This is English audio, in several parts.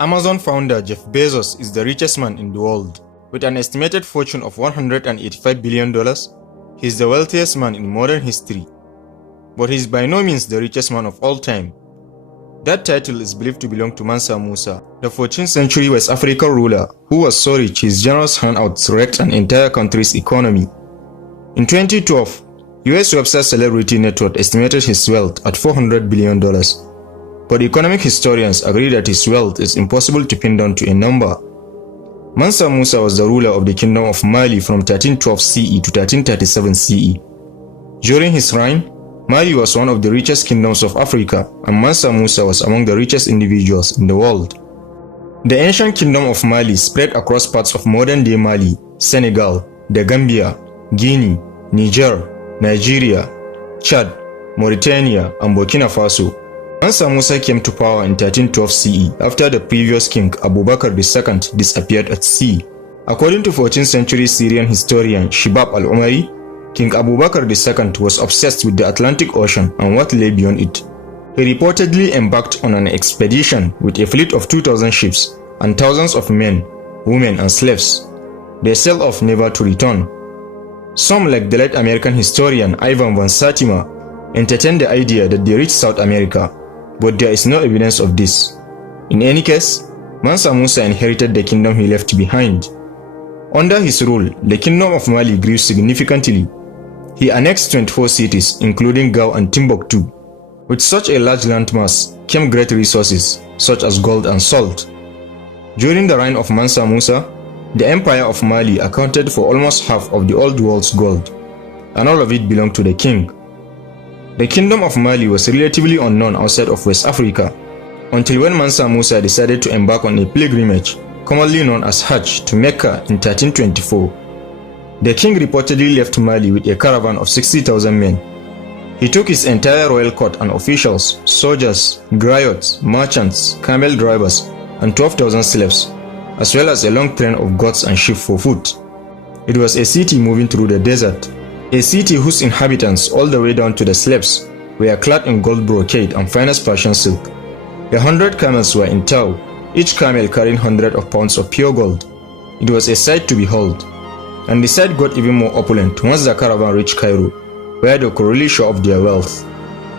Amazon founder Jeff Bezos is the richest man in the world. With an estimated fortune of $185 billion, he is the wealthiest man in modern history. But he is by no means the richest man of all time. That title is believed to belong to Mansa Musa, the 14th century West African ruler who was so rich his generous handouts wrecked an entire country's economy. In 2012, US website Celebrity Net Worth estimated his wealth at $400 billion. But economic historians agree that his wealth is impossible to pin down to a number. Mansa Musa was the ruler of the Kingdom of Mali from 1312 CE to 1337 CE. During his reign, Mali was one of the richest kingdoms of Africa, and Mansa Musa was among the richest individuals in the world. The ancient Kingdom of Mali spread across parts of modern-day Mali, Senegal, the Gambia, Guinea, Niger, Nigeria, Chad, Mauritania, and Burkina Faso. Mansa Musa came to power in 1312 CE after the previous king Abubakar II disappeared at sea. According to 14th century Syrian historian Shibab al-Umari, King Abubakar II was obsessed with the Atlantic Ocean and what lay beyond it. He reportedly embarked on an expedition with a fleet of 2,000 ships and thousands of men, women, and slaves. They sailed off never to return. Some, like the late American historian Ivan van Satima, entertained the idea that they reached South America, but there is no evidence of this. In any case, Mansa Musa inherited the kingdom he left behind. Under his rule, the Kingdom of Mali grew significantly. He annexed 24 cities, including Gao and Timbuktu. With such a large landmass came great resources, such as gold and salt. During the reign of Mansa Musa, the Empire of Mali accounted for almost half of the old world's gold, and all of it belonged to the king. The Kingdom of Mali was relatively unknown outside of West Africa, until when Mansa Musa decided to embark on a pilgrimage, commonly known as Hajj, to Mecca in 1324. The king reportedly left Mali with a caravan of 60,000 men. He took his entire royal court and officials, soldiers, griots, merchants, camel drivers, and 12,000 slaves, as well as a long train of goats and sheep for food. It was a city moving through the desert, a city whose inhabitants, all the way down to the slaves, were clad in gold brocade and finest Persian silk. 100 camels were in tow, each camel carrying hundreds of pounds of pure gold. It was a sight to behold. And the sight got even more opulent once the caravan reached Cairo, where they could really show off their wealth.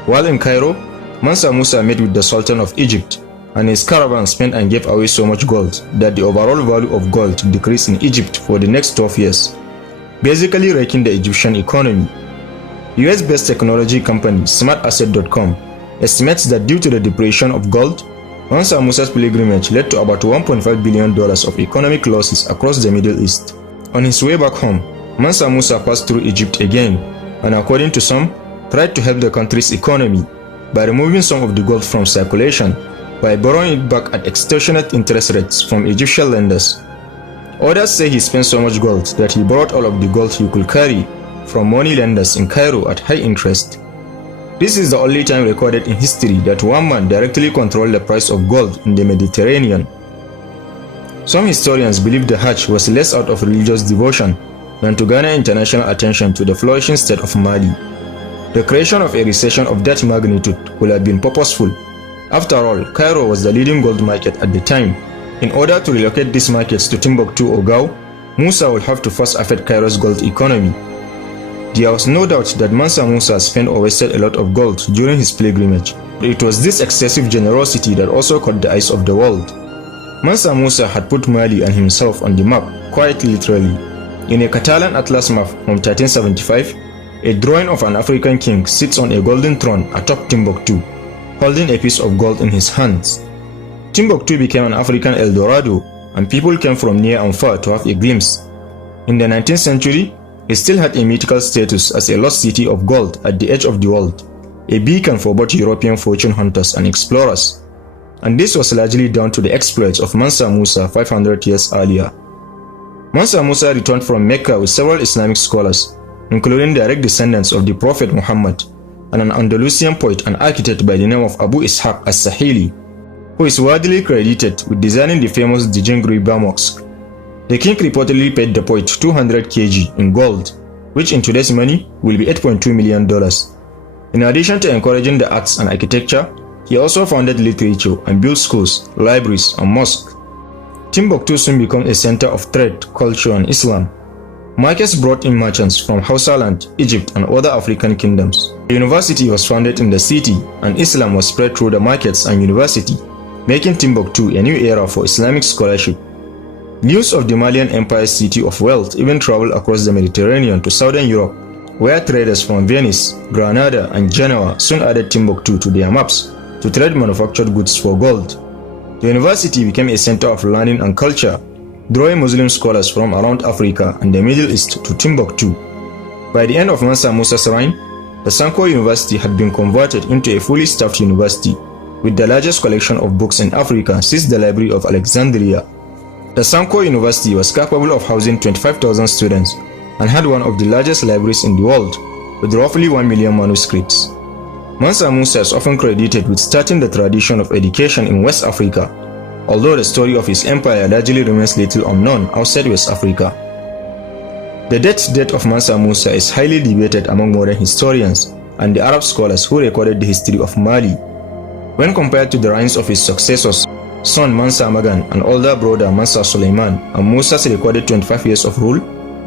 While in Cairo, Mansa Musa met with the Sultan of Egypt, and his caravan spent and gave away so much gold that the overall value of gold decreased in Egypt for the next 12 years, basically wrecking the Egyptian economy. US-based technology company smartasset.com estimates that due to the depreciation of gold, Mansa Musa's pilgrimage led to about $1.5 billion of economic losses across the Middle East. On his way back home, Mansa Musa passed through Egypt again, and according to some, tried to help the country's economy by removing some of the gold from circulation by borrowing it back at extortionate interest rates from Egyptian lenders. Others say he spent so much gold that he borrowed all of the gold he could carry from money lenders in Cairo at high interest. This is the only time recorded in history that one man directly controlled the price of gold in the Mediterranean. Some historians believe the Hajj was less out of religious devotion than to garner international attention to the flourishing state of Mali. The creation of a recession of that magnitude would have been purposeful. After all, Cairo was the leading gold market at the time. In order to relocate these markets to Timbuktu or Gao, Musa would have to first affect Cairo's gold economy. There was no doubt that Mansa Musa spent or wasted a lot of gold during his pilgrimage, but it was this excessive generosity that also caught the eyes of the world. Mansa Musa had put Mali and himself on the map, quite literally. In a Catalan atlas map from 1375, a drawing of an African king sits on a golden throne atop Timbuktu, holding a piece of gold in his hands. Timbuktu became an African El Dorado, and people came from near and far to have a glimpse. In the 19th century, it still had a mythical status as a lost city of gold at the edge of the world, a beacon for both European fortune hunters and explorers. And this was largely down to the exploits of Mansa Musa 500 years earlier. Mansa Musa returned from Mecca with several Islamic scholars, including direct descendants of the Prophet Muhammad, and an Andalusian poet and architect by the name of Abu Ishaq as-Sahili, who is widely credited with designing the famous Dijin Riba Mosque. The king reportedly paid the poet 200 kg in gold, which in today's money will be $8.2 million. In addition to encouraging the arts and architecture, He also founded literature and built schools, libraries, and mosques. Timbuktu soon became a center of trade, culture, and Islam. Markets brought in merchants from Hausa land, Egypt, and other African kingdoms. A university was founded in the city, and Islam was spread through the markets and university, making Timbuktu a new era for Islamic scholarship. News of the Malian Empire's city of wealth even traveled across the Mediterranean to southern Europe, where traders from Venice, Granada, and Genoa soon added Timbuktu to their maps to trade manufactured goods for gold. The university became a center of learning and culture, drawing Muslim scholars from around Africa and the Middle East to Timbuktu. By the end of Mansa Musa's reign, the Sanko University had been converted into a fully staffed university with the largest collection of books in Africa since the Library of Alexandria. The Sanko University was capable of housing 25,000 students and had one of the largest libraries in the world, with roughly 1 million manuscripts. Mansa Musa is often credited with starting the tradition of education in West Africa, although the story of his empire largely remains little unknown outside West Africa. The death date of Mansa Musa is highly debated among modern historians and the Arab scholars who recorded the history of Mali. When compared to the reigns of his successors, son Mansa Magan and older brother Mansa Suleiman, and Musa's recorded 25 years of rule,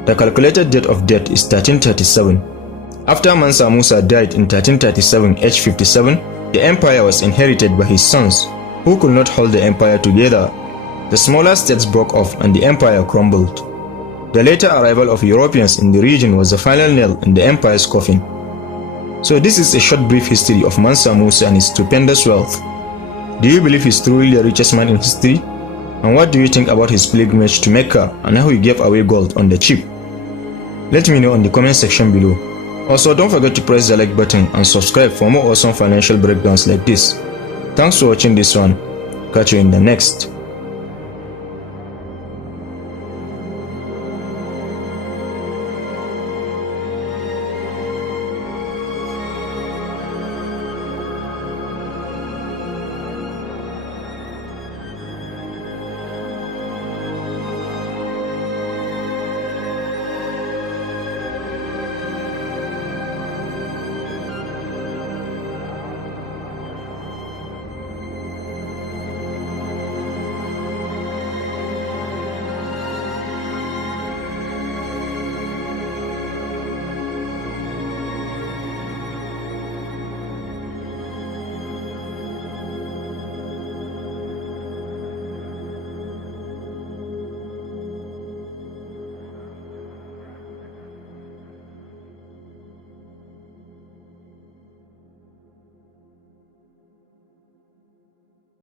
the calculated date of death is 1337. After Mansa Musa died in 1337, aged 57, the empire was inherited by his sons, who could not hold the empire together. The smaller states broke off and the empire crumbled. The later arrival of Europeans in the region was the final nail in the empire's coffin. So this is a short brief history of Mansa Musa and his stupendous wealth. Do you believe he's truly the richest man in history? And what do you think about his pilgrimage to Mecca and how he gave away gold on the cheap? Let me know in the comment section below. Also, don't forget to press the like button and subscribe for more awesome financial breakdowns like this. Thanks for watching this one. Catch you in the next.